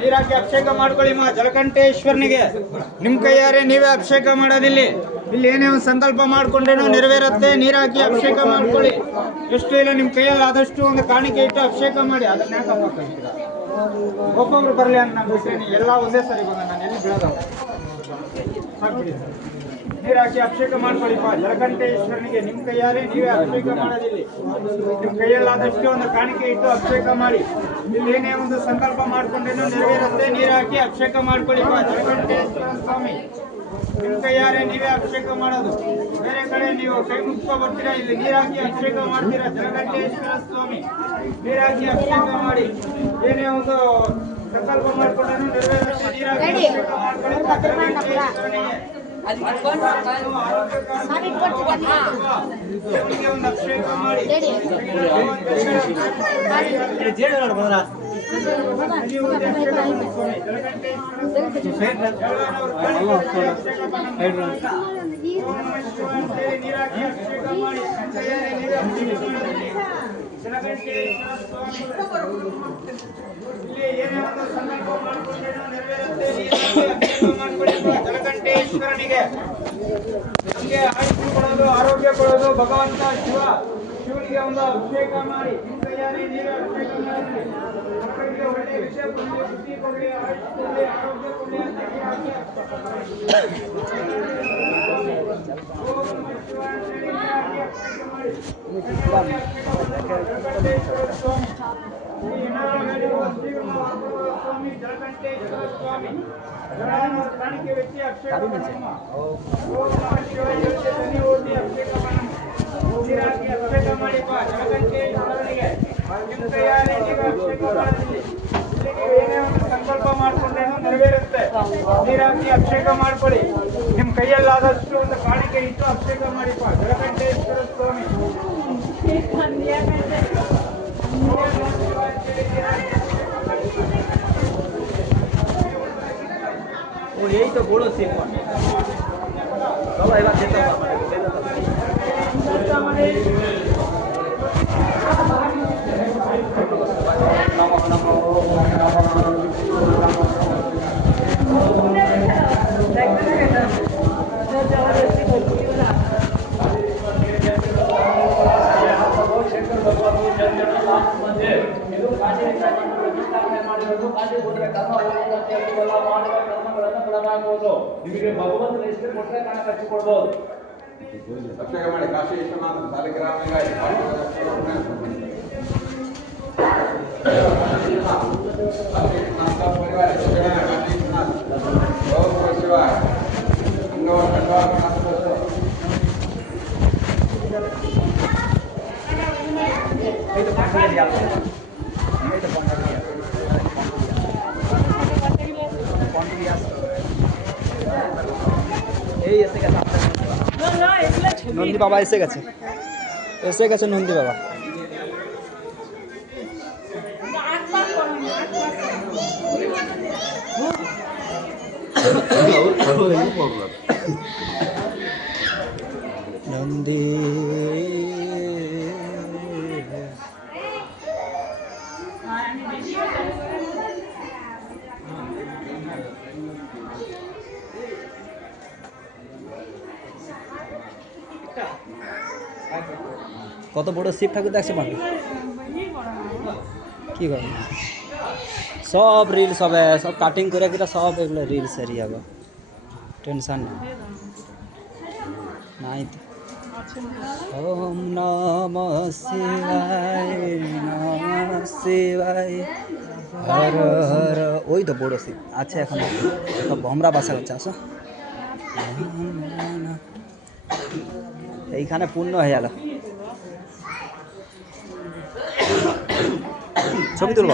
ನೀರಾಕಿ ಅಭಿಷೇಕ ಮಾಡ್ಕೊಳ್ಳಿ ಮಾ ಜಲಕಂಠೇಶ್ವರನಿಗೆ. ನಿಮ್ ಕೈಯಾರೆ ನೀವೇ ಅಭಿಷೇಕ ಮಾಡೋದಿಲ್ಲಿ. ಇಲ್ಲಿ ಏನೇ ಒಂದು ಸಂಕಲ್ಪ ಮಾಡ್ಕೊಂಡ್ರೇನೋ ನೆರವೇರುತ್ತೆ. ನೀರಾಕಿ ಅಭಿಷೇಕ ಮಾಡ್ಕೊಳ್ಳಿ. ಎಷ್ಟು ಇಲ್ಲ ನಿಮ್ ಕೈಯಲ್ಲಿ ಆದಷ್ಟು ಒಂದು ಕಾಣಿಕೆ ಇಟ್ಟು ಅಭಿಷೇಕ ಮಾಡಿ. ಅದನ್ನ ಯಾಕೆ ಹಾಕ್ತೀರಾ? ಒಬ್ಬೊಬ್ರು ಬರಲಿ ಅಂತ ನಾನು ಬಿಟ್ಟೇನೆ. ಎಲ್ಲ ಒಂದೇ ಸರಿ ಬಂದ ನಾನು ಎಲ್ಲಿ ಬಿಡೋದ ಹಾಕ್ಬಿಡಿ. ನೀರಾಕಿ ಅಭಿಷೇಕ ಮಾಡ್ಕೊಳ್ಳಿಪ್ಪ ಜಲಕಂಠೇಶ್ವರನಿಗೆ. ನಿಮ್ ಕೈಯಾರೆ ನೀವೇ ಅಭಿಷೇಕ ಮಾಡೋದಿಲ್ಲಿ. ನಿಮ್ ಕೈಯಲ್ಲಾದಷ್ಟು ಒಂದು ಕಾಣಿಕೆ ಇಟ್ಟು ಅಭಿಷೇಕ ಮಾಡಿ. ಇಲ್ಲಿ ಏನೇ ಒಂದು ಸಂಕಲ್ಪ ಮಾಡ್ಕೊಂಡ್ರೇನು ನೆರವೇರುತ್ತೆ. ನೀರಾಕಿ ಅಭಿಷೇಕ ಮಾಡ್ಕೊಳ್ಳಿಪ್ಪ ಜಲಕಂಠೇಶ್ವರ ಸ್ವಾಮಿ. ನಿಮ್ ಕೈಯಾರೆ ನೀವೇ ಅಭಿಷೇಕ ಮಾಡೋದು. ಬೇರೆ ಕಡೆ ನೀವು ಕೈ ಮುಗ್ಕೊ ಬರ್ತೀರಾ, ಇಲ್ಲಿ ನೀರಾಕಿ ಅಭಿಷೇಕ ಮಾಡ್ತೀರಾ ಜಲಕಂಠೇಶ್ವರ ಸ್ವಾಮಿ. ನೀರಾಕಿ ಅಭಿಷೇಕ ಮಾಡಿ ಏನೇ ಒಂದು ಸಂಕಲ್ಪ ಮಾಡ್ಕೊಂಡ್ರೇನು ನೆರವೇರುತ್ತೆ. ನೀರಾಕಿ ಅಭಿಷೇಕ ಮಾಡ್ಕೊಳ್ಳಿಪ್ಪ ಜಲಕಂಠೇಶ್ವರನಿಗೆ. ಒಂದು ಅಭಿಷೇಕ ಮಾಡಿ ನೀರಾಕಿ ಅಭಿಷೇಕ ಮಾಡಿ ಇಲ್ಲಿ ಏನೇ ಒಂದು ಸಂಕಲ್ಪ ಮಾಡ್ಕೊಂಡ್ರೇನೋ ನೆರವೇರುತ್ತೆ. ಜಲಕಂಠೇಶ್ವರನಿಗೆ ನಮಗೆ ಆಯುಷ್ಯ ಕೊಡೋದು, ಆರೋಗ್ಯ ಕೊಡೋದು ಭಗವಂತ ಶಿವನಿಗೆ ಒಂದು ಅಭಿಷೇಕ ಮಾಡಿ. ನಿಮ್ಮ ಕೈಯಾರೆ ನೀವೇ ಅಭಿಷೇಕ ಮಾಡಿ. ಮಕ್ಕಳಿಗೆ ಒಳ್ಳೆಯ ವಿಷಯ ಕೊಡಲಿ, ಬುದ್ಧಿ ಕೊಡಲಿ, ಆಯುಷ್ಯ ಕೊಡಲಿ, ಆರೋಗ್ಯ ಕೊಡಲಿ ಅಂತ ನೀರಾಕಿ ಅಭಿಷೇಕ ಮಾಡಿ. ಓಂ ನಮಃ ಶಿವಾಯ ಅಂತ ಹೇಳಿ ನೀರಾಕಿ ಅಭಿಷೇಕ ಮಾಡಿ. ಜಲಕಂಠೇಶ್ವರ ಸ್ವಾಮಿ ಸ್ವಾಮಿ ಜಲಕಂಠೇಶ್ವರ ಸ್ವಾಮಿ ಕಾಣಿಕೆ ವ್ಯಕ್ತಿ ಅಭಿಷೇಕ ಮಾಡಮ್ಮ. ಓಂ ನಮಃ ಶಿವಾಯ ಧ್ವನಿ ಓದಿ ಅಭಿಷೇಕ ಮಾಡಮ್ಮ. ನೀರಾಕಿ ಅಭಿಷೇಕ ಮಾಡಿಪ್ಪ ಜಲಕಂಠೇಶ್ವರನಿಗೆ. ನಿಮ್ಮ ಕೈಯಾರೆ ನೀವು ಅಭಿಷೇಕ ಮಾಡೋದಿಲ್ಲಿ. ಇಲ್ಲಿಗೆ ಏನೇ ಒಂದು ಸಂಕಲ್ಪ ಮಾಡ್ಕೊಂಡ್ರೇನು ನೆರವೇರುತ್ತೆ. ನೀರಾಕಿ ಅಭಿಷೇಕ ಮಾಡ್ಕೊಳ್ಳಿ. ನಿಮ್ಮ ಕೈಯಲ್ಲಾದಷ್ಟು ಒಂದು ಕಾಣಿಕೆ ಇಟ್ಟು ಅಭಿಷೇಕ ಮಾಡಿಪ್ಪ ಜಲಕಂಠೇಶ್ವರ ಸ್ವಾಮಿ. यही तो बोलो सिर्फ बाबा देता ನಿಮಗೆ ಭಗವಂತನ ಎಷ್ಟು ಕೊಟ್ಟರೆ ಕಾಣ ಕಟ್ಟಿಕೊಡ್ಬೋದು. ಅಭಿಷೇಕ ಮಾಡಿ ಕಾಶಿ ವಿಶ್ವನಾಥ ಸಾಲಿಗ್ರಾಮನಿಗಾಗಿ ಪರಿವಾರ ಶಿವಾಯ itu panggil dia. Itu panggil dia. Panggil dia. এই এসে গেছে নন্দী বাবা এসে গেছে নন্দী বাবা নন্দী কত বড় শিব ঠাকুর দেখছে পারবে কি করে সব রিলস হবে সব কাটিং করে কিটা সব এগুলো রিলস এরই হবে টেনশন নাই তো ওম নমঃ শিবায় হর হর ওই তো বড় শিব আছে এখন সব ভমরা বাসা হচ্ছে আসো এইখানে পূর্ণ হয়ে গেল ছবি তুলব